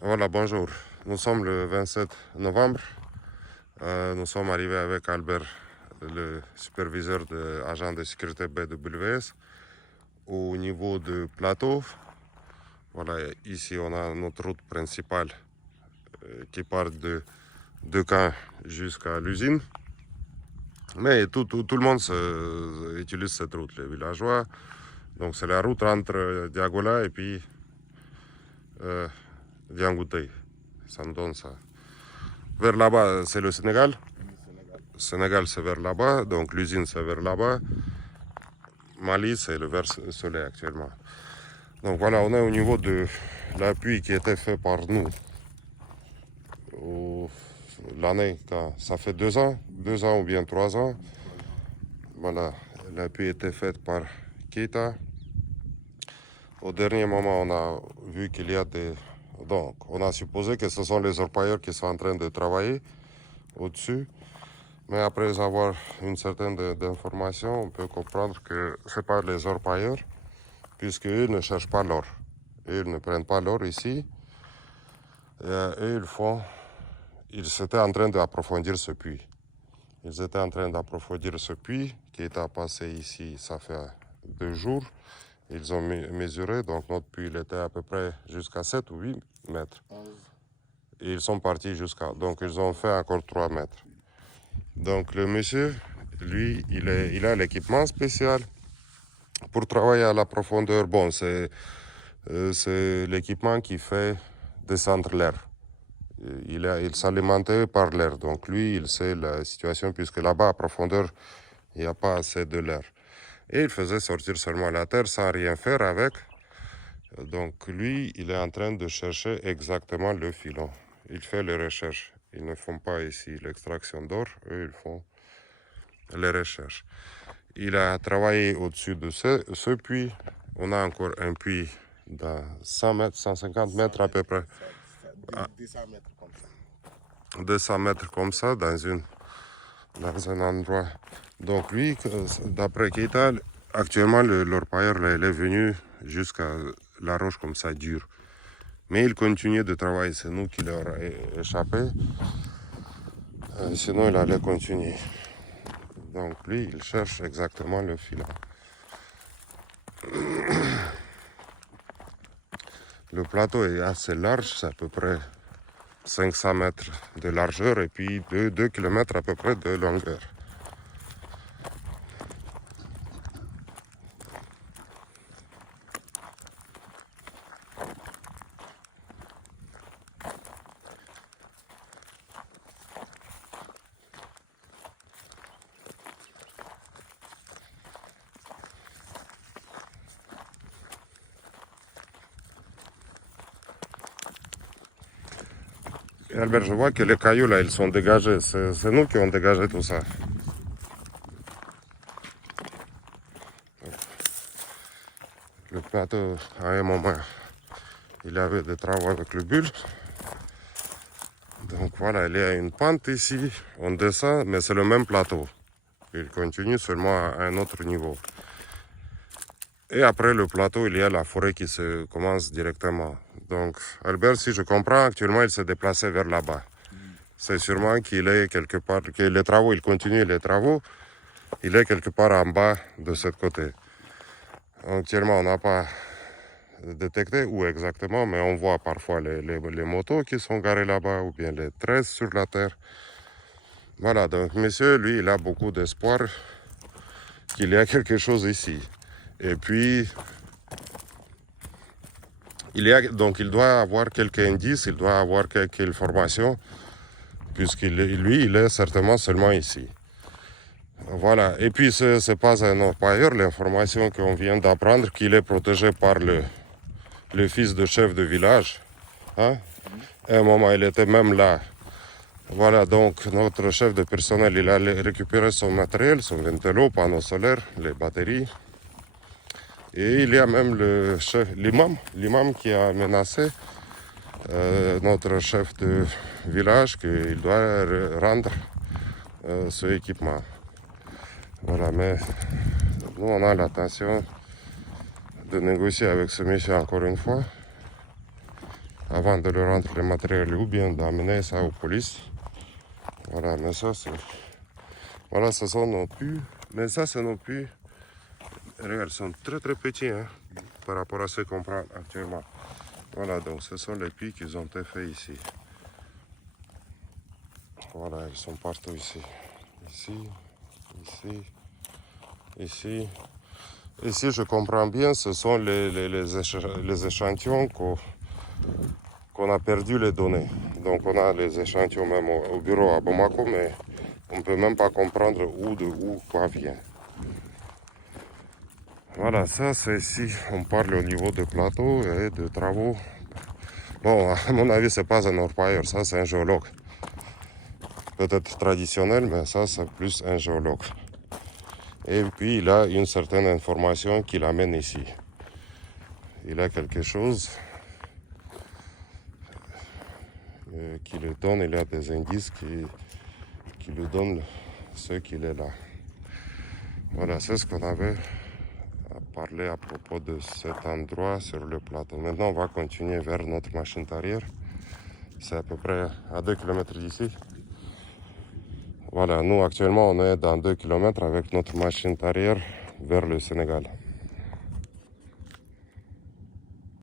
Voilà, bonjour. Nous sommes le 27 novembre. Nous sommes arrivés avec Albert, le superviseur de l'agent de sécurité BWS, au niveau du plateau. Voilà, ici on a notre route principale qui part de Caen jusqu'à l'usine. Mais tout le monde utilise cette route, les villageois. Donc c'est la route entre Diagola et puis Diangoutei. Ça me donne ça. Vers là-bas, c'est le Sénégal. Sénégal, c'est vers là-bas. Donc l'usine, c'est vers là-bas. Mali, c'est le vers soleil actuellement. Donc voilà, on est au niveau de l'appui qui était fait par nous l'année quand ça fait 2 ans ou bien 3 ans. Voilà, l'appui était fait par Keita. Au dernier moment, on a vu qu'il y a des... Donc, on a supposé que ce sont les orpailleurs qui sont en train de travailler au-dessus. Mais après avoir une certaine d'information, on peut comprendre que ce n'est pas les orpailleurs, puisqu'ils ne cherchent pas l'or. Ils ne prennent pas l'or ici. Et ils étaient en train d'approfondir ce puits. Ils étaient en train d'approfondir ce puits qui est à passer ici, ça fait 2 jours. Ils ont mesuré, donc notre puits il était à peu près jusqu'à 7 ou 8 mètres. Et ils sont partis jusqu'à... Donc ils ont fait encore 3 mètres. Donc le monsieur, lui, il a l'équipement spécial pour travailler à la profondeur. Bon, c'est l'équipement qui fait descendre l'air. Il s'alimentait par l'air. Donc lui, il sait la situation puisque là-bas, à profondeur, il n'y a pas assez de l'air. Et il faisait sortir seulement la terre sans rien faire avec. Donc lui, il est en train de chercher exactement le filon. Il fait les recherches. Ils ne font pas ici l'extraction d'or, eux, ils font les recherches. Il a travaillé au-dessus de ce puits. On a encore un puits de 100 mètres, 150 mètres à peu près. 200 mètres comme ça. 200 mètres comme ça dans un endroit. Donc lui, d'après Keita, actuellement l'orpailleur il est venu jusqu'à la roche comme ça dure. Mais il continue de travailler, c'est nous qui leur a échappé. Sinon il allait continuer. Donc lui, il cherche exactement le filon. Le plateau est assez large, c'est à peu près 500 mètres de largeur et puis 2 km à peu près de longueur. Et Albert, je vois que les cailloux là, ils sont dégagés. C'est nous qui avons dégagé tout ça. Le plateau, à un moment, il y avait des travaux avec le bulle. Donc voilà, il y a une pente ici. On descend, mais c'est le même plateau. Il continue seulement à un autre niveau. Et après le plateau, il y a la forêt qui se commence directement. Donc, Albert, si je comprends, actuellement, il s'est déplacé vers là-bas. C'est sûrement qu'il est quelque part, que les travaux, il continue les travaux. Il est quelque part en bas de ce côté. Actuellement, on n'a pas détecté où exactement, mais on voit parfois les motos qui sont garées là-bas ou bien les tresses sur la terre. Voilà, donc monsieur, lui, il a beaucoup d'espoir qu'il y a quelque chose ici. Et puis, il doit avoir quelques indices, il doit avoir quelques informations, puisqu'il il est certainement seulement ici. Voilà, et puis ce n'est pas un orpailleur, l'information qu'on vient d'apprendre, qu'il est protégé par le fils de chef de village. Hein? À un moment, il était même là. Voilà, donc notre chef de personnel, il a récupéré son matériel, son ventilo, panneau solaire, les batteries. Et il y a même l'imam qui a menacé notre chef de village qu'il doit rendre ce équipement. Voilà, mais nous on a l'intention de négocier avec ce monsieur encore une fois avant de leur rendre le matériel ou bien d'amener ça aux polices. Voilà, mais ça c'est... Voilà, ce sont nos puits. Mais ça c'est nos puits. Regarde, ils sont très très petits hein, par rapport à ce qu'on prend actuellement. Voilà, donc ce sont les puits qui ont été faits ici. Voilà, ils sont partout ici. Ici, ici, ici. Ici, je comprends bien, ce sont les échantillons qu'on a perdu les données. Donc on a les échantillons même au bureau à Bamako, mais on ne peut même pas comprendre de où quoi vient. Voilà, ça c'est ici, on parle au niveau de plateau et de travaux. Bon, à mon avis, c'est pas un orpailleur, ça c'est un géologue. Peut-être traditionnel, mais ça c'est plus un géologue. Et puis il a une certaine information qu'il amène ici. Il a quelque chose qui lui donne, il y a des indices qui lui donnent ce qu'il est là. Voilà, c'est ce qu'on avait à parler à propos de cet endroit sur le plateau. Maintenant, on va continuer vers notre machine arrière. C'est à peu près à 2 km d'ici. Voilà, nous actuellement, on est dans 2 km avec notre machine arrière vers le Sénégal.